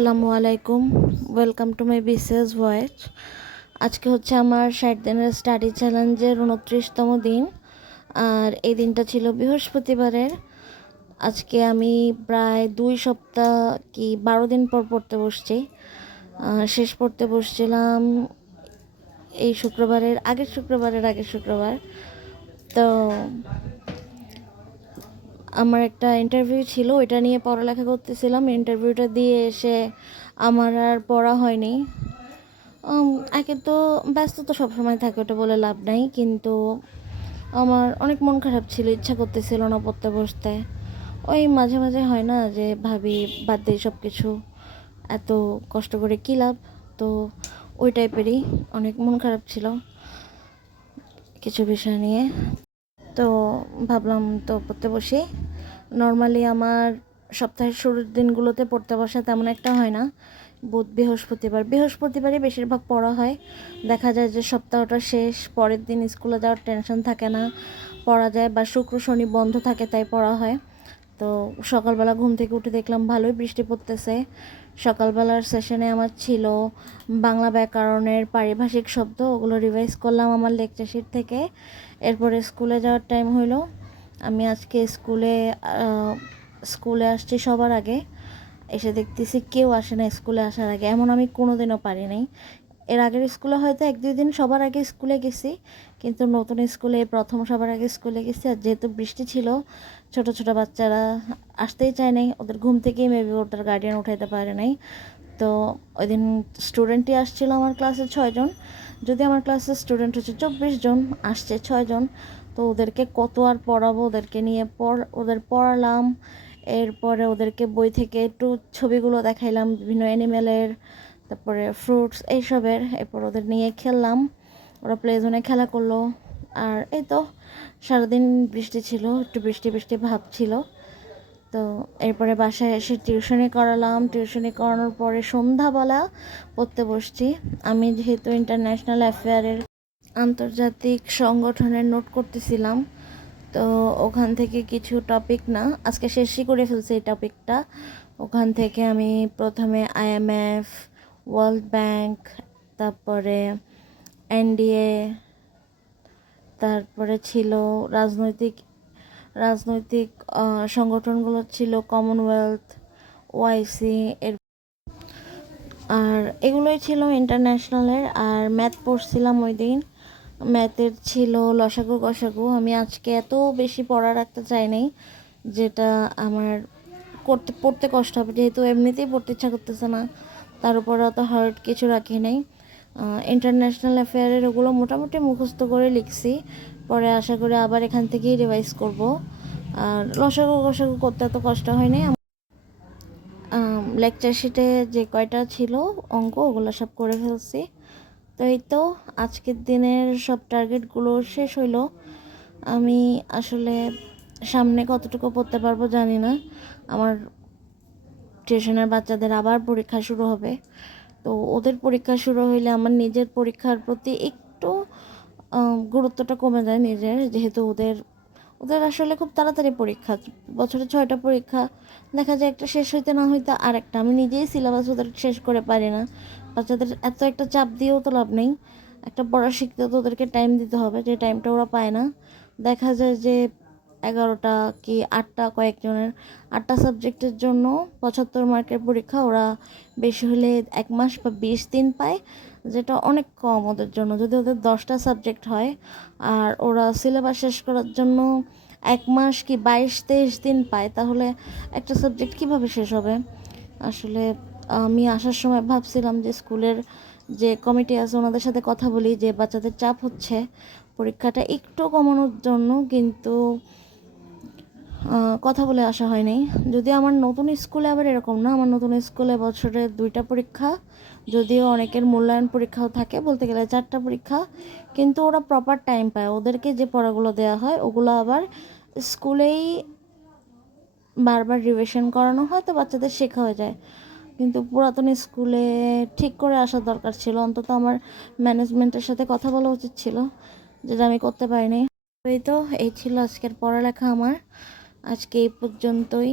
আসসালামু আলাইকুম, welcome to my BCS voice. আজকে হচ্ছে আমার 60 দিনের স্টাডি চ্যালেঞ্জের 29তম দিন, আর এই দিনটা ছিল বৃহস্পতিবারের। আজকে আমি প্রায় 2 সপ্তাহ কি 12 দিন পর পড়তে বসছি। শেষ পড়তে বসছিলাম এই আগের শুক্রবার। তো আমার একটা ইন্টারভিউ ছিল, ওইটা নিয়ে পড়ালেখা করতেছিলাম। ইন্টারভিউটা দিয়ে এসে আমার আর পড়া হয়নি। একে তো ব্যস্ত তো সবসময় থাকে, ওটা বলে লাভ নাই, কিন্তু আমার অনেক মন খারাপ ছিল, ইচ্ছা করতেছিল না পড়তে বসতে। ওই মাঝে মাঝে হয় না যে ভাবি বাদ দিই সব কিছু, এত কষ্ট করে কী লাভ। তো ওই টাইপেরই অনেক মন খারাপ ছিল কিছু বিষয় নিয়ে। তো ভাবলাম তো পড়তে বসি। নর্মালি আমার সপ্তাহের শুরুর দিনগুলোতে পড়তে বসা তেমন একটা হয় না। বুধ বৃহস্পতিবারই বেশিরভাগ পড়া হয়। দেখা যায় যে সপ্তাহটা শেষ, পরের দিন স্কুলে যাওয়ার টেনশন থাকে না, পড়া যায়। বা শুক্র শনি বন্ধ থাকে, তাই পড়া হয়। তো সকালবেলা ঘুম থেকে উঠে দেখলাম ভালোই বৃষ্টি পড়তেছে। সকালবেলার সেশনে আমার ছিল বাংলা ব্যাকরণের পারিভাষিক শব্দ, ওগুলো রিভাইজ করলাম আমার লেকচার শিট থেকে। এরপরে স্কুলে যাওয়ার টাইম হইলো। আমি আজকে স্কুলে আসছি সবার আগে। এসে দেখতেছি কেউ আসে না স্কুলে আসার আগে, এমন আমি কোনোদিনও পারি নাই। এর আগের স্কুলে হয়তো 1-2 দিন সবার আগে স্কুলে গেছি, কিন্তু নতুন স্কুলে প্রথম সবার আগে স্কুলে গেছি। আর যেহেতু বৃষ্টি ছিল, ছোট ছোট বাচ্চারা আসতেই চায় নাই, ওদের ঘুম থেকেই মেবি ওটার গার্ডিয়ান উঠাইতে পারে নাই। তো ওই দিন স্টুডেন্টই আসছিল আমার ক্লাসে 6 জন। যদি আমার ক্লাসের স্টুডেন্ট হচ্ছে 24 জন, আসছে 6 জন। তো ওদেরকে কত আর পড়াবো, ওদেরকে নিয়ে ওদের পড়ালাম। এরপরে ওদেরকে বই থেকে একটু ছবিগুলো দেখাইলাম বিভিন্ন অ্যানিমেলের, তারপরে ফ্রুটস এইসবের। এরপর ওদের নিয়ে খেললাম, ওরা প্লে জোনে খেলা করলো। আর এই তো সারাদিন বৃষ্টি ছিল, একটু বৃষ্টি বৃষ্টি ভাব ছিল। তো এরপরে বাসায় এসে টিউশনি করালাম। টিউশনি করানোর পরে সন্ধ্যাবেলা পড়তে বসছি। আমি যেহেতু ইন্টারন্যাশনাল অ্যাফেয়ারের আন্তর্জাতিক সংগঠনের নোট করতেছিলাম, তো ওখান থেকে কিছু টপিক না, আজকে শেষই করে ফেলছি এই টপিকটা। ওখান থেকে আমি প্রথমে IMF, ওয়ার্ল্ড ব্যাংক, তারপরে NDA, তারপরে ছিল রাজনৈতিক রাজনৈতিক সংগঠনগুলো ছিল কমনওয়েলথ, OIC এর, আর এগুলোই ছিল ইন্টারন্যাশনালের। আর ম্যাথ পড়ছিলাম ওই দিন। ম্যাথের ছিল লসাগু গসাগু। আমি আজকে এত বেশি পড়া রাখতে চাই নাই, যেটা আমার পড়তে কষ্ট হবে, যেহেতু এমনিতেই পড়তে ইচ্ছা করতেছে না, তার উপর অত হার্ড কিছু রাখি নাই। ইন্টারন্যাশনাল অ্যাফেয়ারের ওগুলো মোটামুটি মুখস্থ করে লিখছি, পরে আশা করি আবার এখান থেকেই রিভাইজ করব। আর লসাগু গসাগু করতে এত কষ্ট হয়নি। লেকচার শিটে যে কয়টা ছিল অঙ্ক, ওগুলো সব করে ফেলছি। তো এই তো আজকের দিনের সব টার্গেটগুলো শেষ হইলো। আমি আসলে সামনে কতটুকু পড়তে পারবো জানি না। আমার টিউশনের বাচ্চাদের আবার পরীক্ষা শুরু হবে। তো ওদের পরীক্ষা শুরু হইলে আমার নিজের পরীক্ষার প্রতি একটু গুরুত্বটা কমে যায় নিজের, যেহেতু ওদের ওদের আসলে খুব তাড়াতাড়ি পরীক্ষা, বছরে 6টা পরীক্ষা। দেখা যায় একটা শেষ হইতে না হইতে আরেকটা। আমি নিজেই সিলেবাস ওদের শেষ করে পারি না। বাচ্চাদের এত একটা চাপ দিয়েও তো লাভ নেই, একটা পড়া শিখতে তো ওদেরকে টাইম দিতে হবে, যে টাইমটা ওরা পায় না। দেখা যায় যে 11টা কি 8টা, কয়েকজনের 8টা সাবজেক্টের জন্য 75 মার্কের পরীক্ষা। ওরা বেশি হলে 1 মাস বা 20 দিন পায়, যেটা অনেক কম ওদের জন্য। যদি ওদের 10টা সাবজেক্ট হয় আর ওরা সিলেবাস শেষ করার জন্য 1 মাস কি 22-23 দিন পায়, তাহলে একটা সাবজেক্ট কিভাবে শেষ হবে? আসলে আমি আসার সময় ভাবছিলাম যে স্কুলের যে কমিটি আছে ওনাদের সাথে কথা বলি, যে বাচ্চাদের চাপ হচ্ছে পরীক্ষাটা একটু কমানোর জন্য, কিন্তু কথা বলে আসা হয়নি। যদি আমার নতুন স্কুলে আবার এরকম না, আমার নতুন স্কুলে বছরে 2টা পরীক্ষা, যদিও অনেকের মূল্যায়ন পরীক্ষাও থাকে, বলতে গেলে 4টা পরীক্ষা, কিন্তু ওরা প্রপার টাইম পায়। ওদেরকে যে পড়াগুলো দেওয়া হয় ওগুলো আবার স্কুলেই বারবার রিভিশন করানো হয়, তো বাচ্চাদের শেখা হয়ে যায়। কিন্তু পুরাতন স্কুলে ঠিক করে আসা দরকার ছিল, অন্তত আমার ম্যানেজমেন্টের সাথে কথা বলা উচিত ছিল, যেটা আমি করতে পারিনি। এই তো এই ছিল আজকের পড়ালেখা আমার। আজকে এই পর্যন্তই।